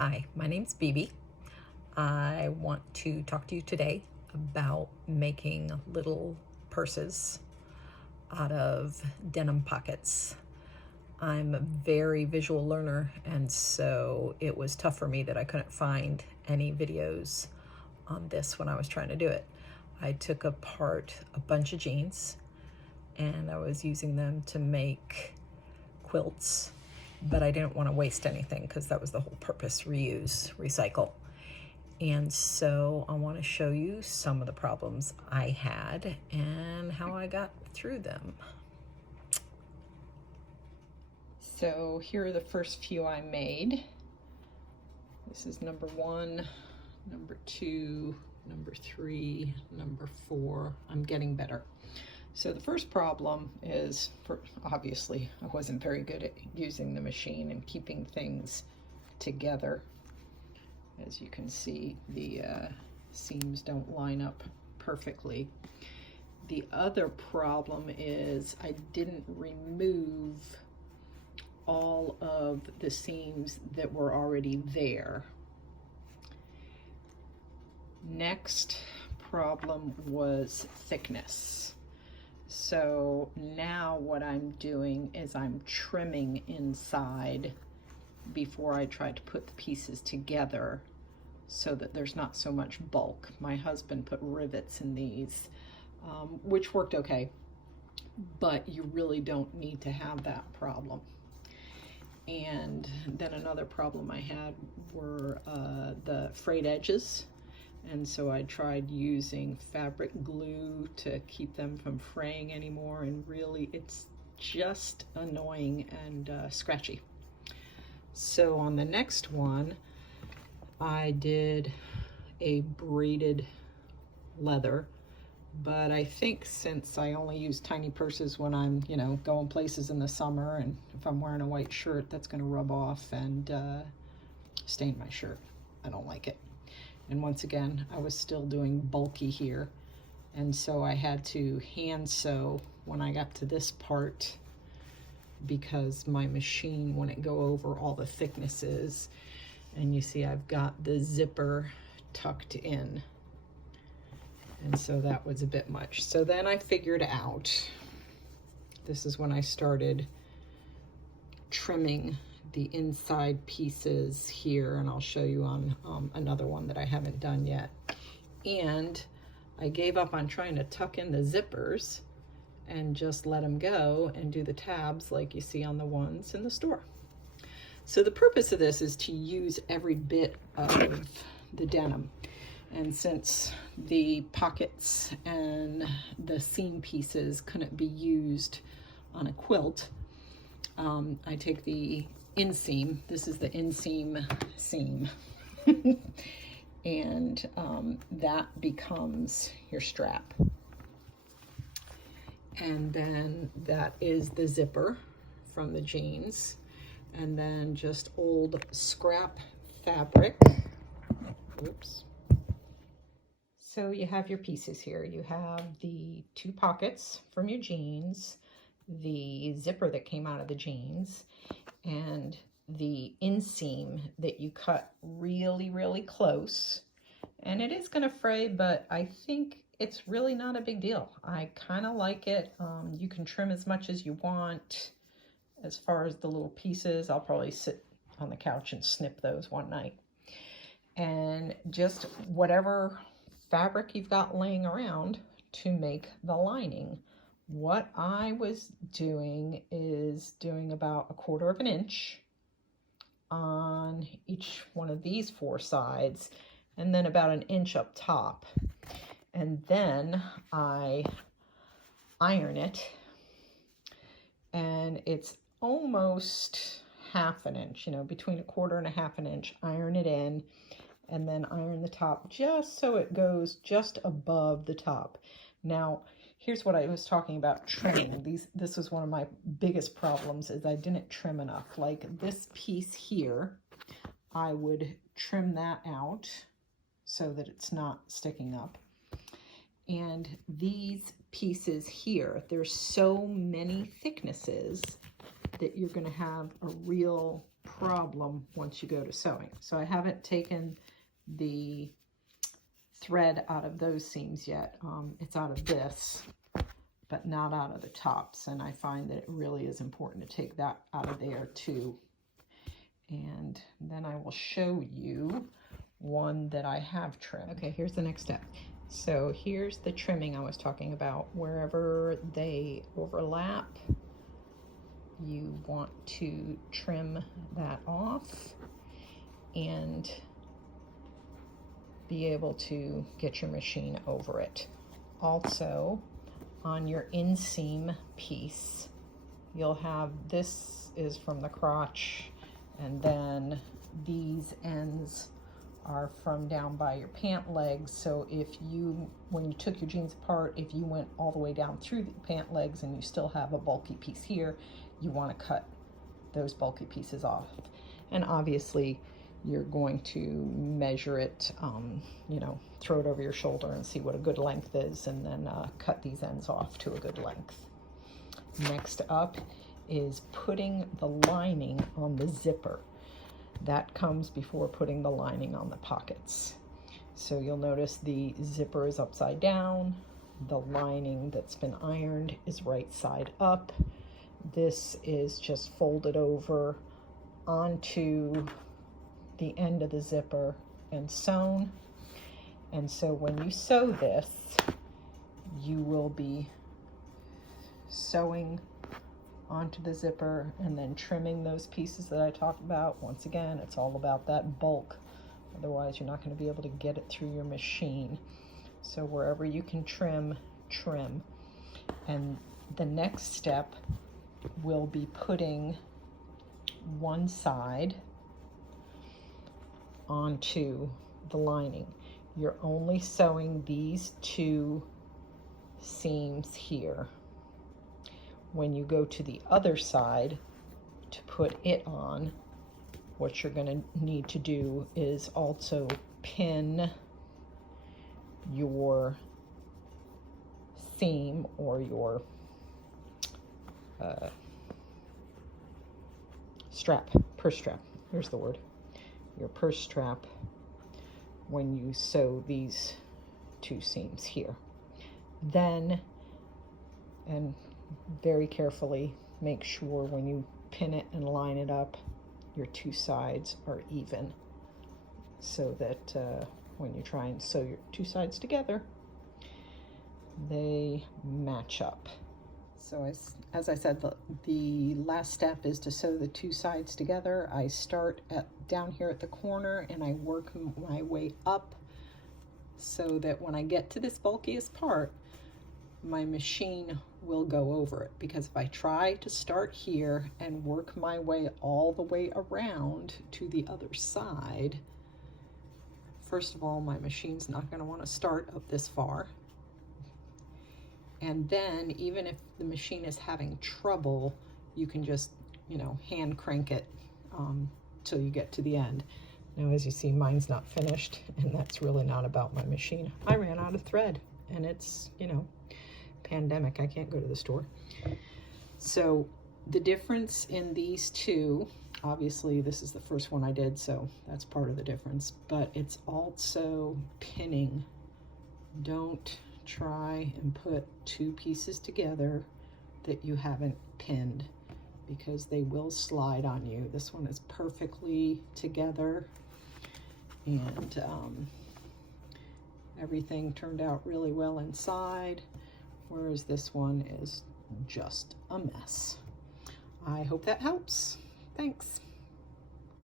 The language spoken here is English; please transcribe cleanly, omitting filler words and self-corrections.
Hi, my name's Bibi. I want to talk to you today about making little purses out of denim pockets. I'm a very visual learner, and so it was tough for me that I couldn't find any videos on this when I was trying to do it. I took apart a bunch of jeans and I was using them to make quilts, but I didn't want to waste anything because that was the whole purpose: reuse, recycle. And so I want to show you some of the problems I had and how I got through them. So here are the first few I made. This is number 1, number 2, number 3, number 4. I'm getting better. So the first problem is, obviously, I wasn't very good at using the machine and keeping things together. As you can see, the seams don't line up perfectly. The other problem is I didn't remove all of the seams that were already there. Next problem was thickness. So now what I'm doing is I'm trimming inside before I try to put the pieces together so that there's not so much bulk. My husband put rivets in these, which worked okay, but you really don't need to have that problem. And then another problem I had were the frayed edges. And so I tried using fabric glue to keep them from fraying anymore, and really it's just annoying and scratchy. So on the next one, I did a braided leather, but I think since I only use tiny purses when I'm, going places in the summer, and if I'm wearing a white shirt, that's going to rub off and stain my shirt. I don't like it. And once again, I was still doing bulky here, and so I had to hand sew when I got to this part because my machine wouldn't go over all the thicknesses. And you see I've got the zipper tucked in, and so that was a bit much. So then I figured out, this is when I started trimming the inside pieces here, and I'll show you on another one that I haven't done yet. And I gave up on trying to tuck in the zippers and just let them go and do the tabs like you see on the ones in the store. So the purpose of this is to use every bit of the denim. And since the pockets and the seam pieces couldn't be used on a quilt, I take the inseam. This is the inseam seam. And that becomes your strap. And then that is the zipper from the jeans. And then just old scrap fabric. Oops. So you have your pieces here. You have the 2 pockets from your jeans, the zipper that came out of the jeans, and the inseam that you cut really, really close. And it is going to fray, but I think it's really not a big deal. I kind of like it. You can trim as much as you want. As far as the little pieces, I'll probably sit on the couch and snip those one night. And just whatever fabric you've got laying around to make the lining. What I was doing is doing about 1/4 of an inch on each one of these 4 sides, and then about 1 inch up top. And then I iron it, and it's almost 1/2 inch, between 1/4 and 1/2 inch. Iron it in, and then iron the top just so it goes just above the top. Now, here's what I was talking about trimming. This was one of my biggest problems, is I didn't trim enough. Like this piece here, I would trim that out so that it's not sticking up. And these pieces here, there's so many thicknesses that you're going to have a real problem once you go to sewing. So I haven't taken the thread out of those seams yet. It's out of this, but not out of the tops. And I find that it really is important to take that out of there too. And then I will show you one that I have trimmed. Okay, here's the next step. So here's the trimming I was talking about. Wherever they overlap, you want to trim that off and be able to get your machine over it. Also, on your inseam piece, you'll have, this is from the crotch, and then these ends are from down by your pant legs. So if you, when you took your jeans apart, if you went all the way down through the pant legs and you still have a bulky piece here, you want to cut those bulky pieces off. And obviously you're going to measure it, you know, throw it over your shoulder and see what a good length is, and then cut these ends off to a good length. Next up is putting the lining on the zipper. That comes before putting the lining on the pockets. So you'll notice the zipper is upside down. The lining that's been ironed is right side up. This is just folded over onto the end of the zipper and sewn. And so when you sew this, you will be sewing onto the zipper and then trimming those pieces that I talked about. Once again, it's all about that bulk. Otherwise, you're not going to be able to get it through your machine. So wherever you can trim, trim. And the next step will be putting one side onto the lining. You're only sewing these two seams here. When you go to the other side to put it on, what you're going to need to do is also pin your seam or your strap, purse strap, there's the word, your purse strap when you sew these two seams here. Then, and very carefully make sure when you pin it and line it up, your two sides are even, so that when you try and sew your two sides together, they match up. So as I said, the last step is to sew the two sides together. I start down here at the corner and I work my way up so that when I get to this bulkiest part, my machine will go over it. Because if I try to start here and work my way all the way around to the other side, first of all, my machine's not going to want to start up this far. And then even if the machine is having trouble, you can just, you know, hand crank it till you get to the end. Now, as you see, mine's not finished, and that's really not about my machine. I ran out of thread, and it's, you know, pandemic. I can't go to the store. So the difference in these two, obviously this is the first one I did, so that's part of the difference, but it's also pinning. Don't try and put two pieces together that you haven't pinned, because they will slide on you. This one is perfectly together, and everything turned out really well inside, whereas this one is just a mess. I hope that helps. Thanks.